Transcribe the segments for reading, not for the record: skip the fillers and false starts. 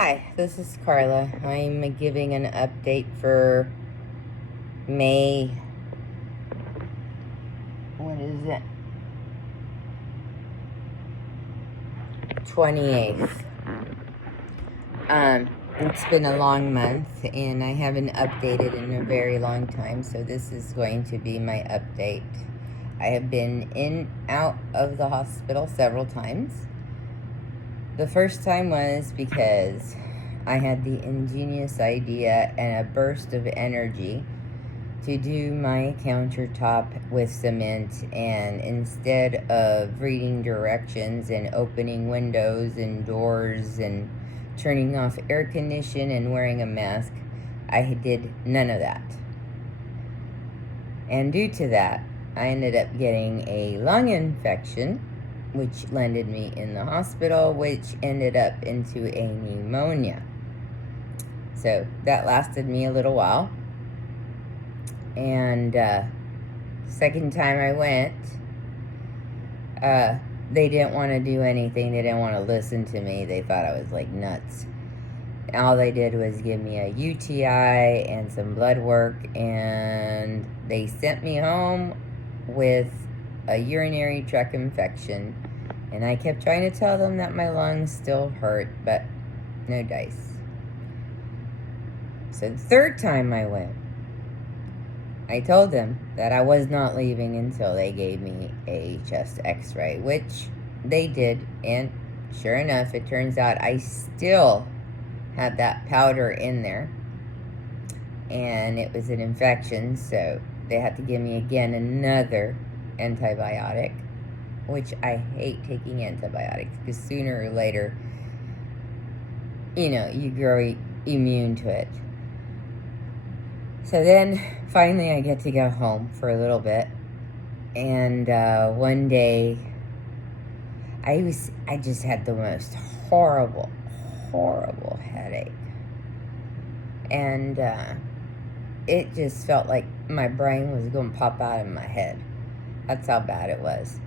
Hi, this is Carla. I'm giving an update for May. What is it? 28th. It's been a long month and I haven't updated in a very long time, so this is going to be my update. I have been in out of the hospital several times. The first time was because I had the ingenious idea and a burst of energy to do my countertop with cement, and instead of reading directions and opening windows and doors and turning off air condition and wearing a mask, I did none of that. And due to that, I ended up getting a lung infection, which landed me in the hospital, which ended up into a pneumonia. So that lasted me a little while. And second time I went, they didn't want to do anything. They didn't want to listen to me. They thought I was like nuts. All they did was give me a UTI and some blood work, and they sent me home with a urinary tract infection. And I kept trying to tell them that my lungs still hurt, but no dice. So the third time I went, I told them that I was not leaving until they gave me a chest x-ray, which they did, and sure enough, it turns out I still had that powder in there, and it was an infection, so they had to give me again another antibiotic, which I hate taking antibiotics, because sooner or later, you grow immune to it. So then, finally, I get to go home for a little bit, and one day, I just had the most horrible headache, and it just felt like my brain was going to pop out of my head. That's how bad it was,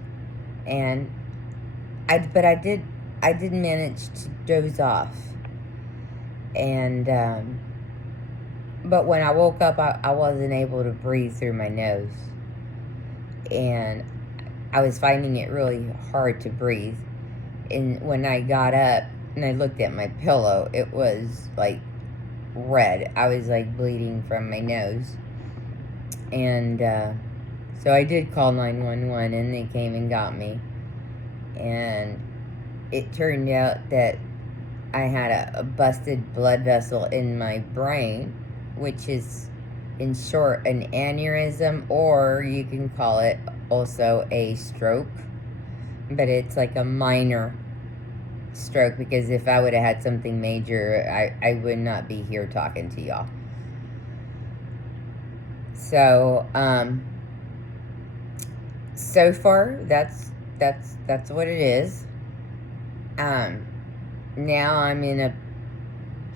and I did manage to doze off, and but when I woke up, I wasn't able to breathe through my nose. And I was finding it really hard to breathe. And when I got up and I looked at my pillow, it was like red. I was like bleeding from my nose. And so I did call 911, and they came and got me. And it turned out that I had a busted blood vessel in my brain, which is, in short, an aneurysm, or you can call it also a stroke. But it's like a minor stroke, because if I would have had something major, I would not be here talking to y'all. So, so far, that's what it is. Now I'm in a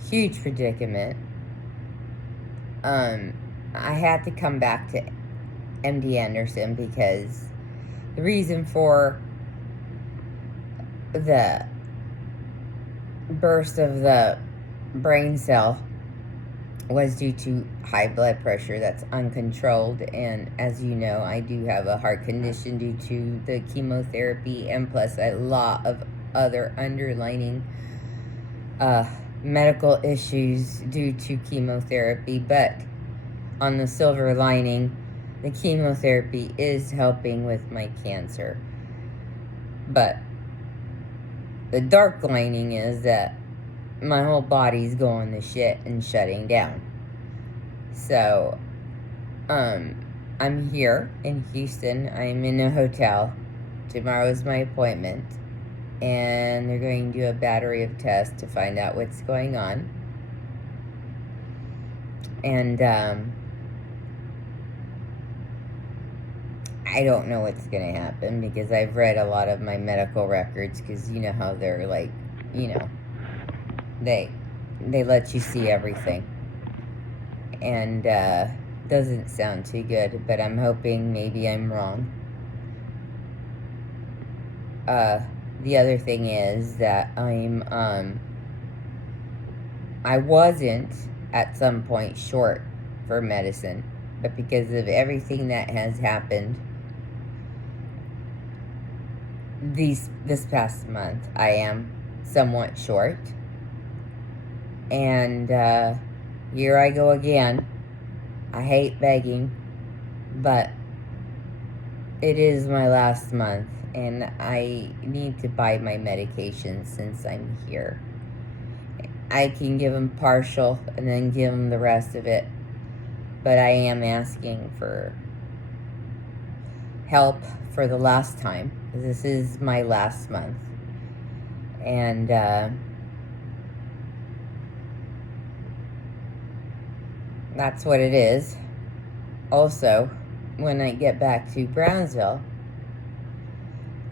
huge predicament. I had to come back to MD Anderson because the reason for the burst of the brain cell was due to high blood pressure that's uncontrolled. And as you know, I do have a heart condition due to the chemotherapy, and plus a lot of other underlying medical issues due to chemotherapy. But on the silver lining, the chemotherapy is helping with my cancer. But the dark lining is that my whole body's going to shit and shutting down. So, I'm here in Houston. I'm in a hotel. Tomorrow's my appointment. And they're going to do a battery of tests to find out what's going on. And, I don't know what's going to happen, because I've read a lot of my medical records, because you know how they're like, they let you see everything. And, doesn't sound too good, but I'm hoping maybe I'm wrong. The other thing is that I'm I wasn't at some point short for medicine, but because of everything that has happened this past month, I am somewhat short. And here I go again. I hate begging, but it is my last month, and I need to buy my medication since I'm here. I can give them partial and then give them the rest of it, but I am asking for help for the last time. This is my last month, and that's what it is. Also, when I get back to Brownsville,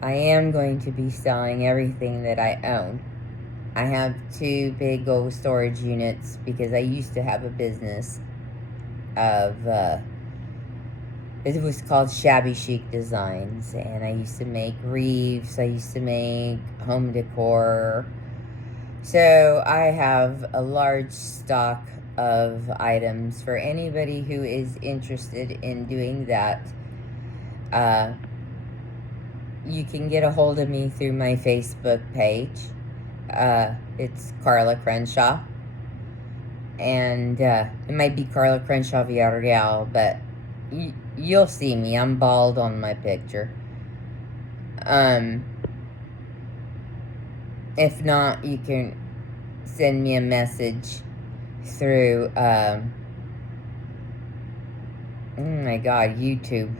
I am going to be selling everything that I own. I have 2 big old storage units because I used to have a business of, it was called Shabby Chic Designs, and I used to make wreaths, I used to make home decor. So I have a large stock of items for anybody who is interested in doing that. You can get a hold of me through my Facebook page. It's Carla Crenshaw, and it might be Carla Crenshaw Villarreal, but you'll see me. I'm bald on my picture. If not, you can send me a message through oh my god, YouTube.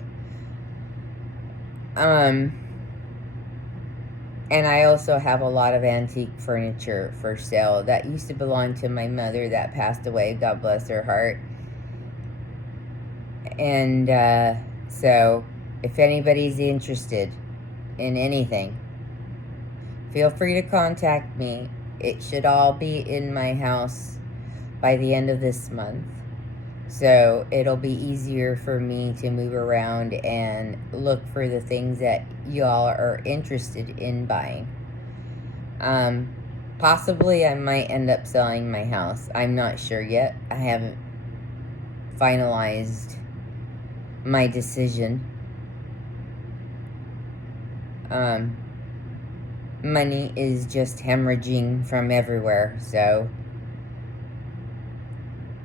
And I also have a lot of antique furniture for sale that used to belong to my mother that passed away, God bless her heart. And so if anybody's interested in anything, feel free to contact me. It should all be in my house by the end of this month, so it'll be easier for me to move around and look for the things that y'all are interested in buying. Possibly I might end up selling my house. I'm not sure yet. I haven't finalized my decision. Money is just hemorrhaging from everywhere, so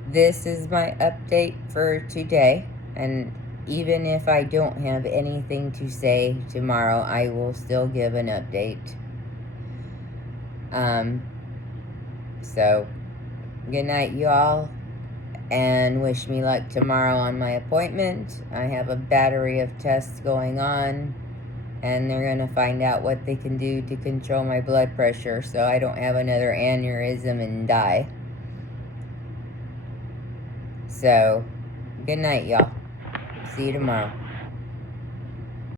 this is my update for today, and even if I don't have anything to say tomorrow, I will still give an update. So good night, y'all, and wish me luck tomorrow on my appointment. I have a battery of tests going on, and they're gonna find out what they can do to control my blood pressure so I don't have another aneurysm and die. So, good night, y'all. See you tomorrow.